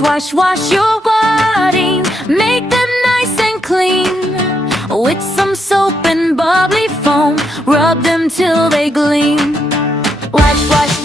Wash, wash, wash your wadding, make them nice and clean. With some soap and bubbly foam, rub them till they gleam. Wash, wash,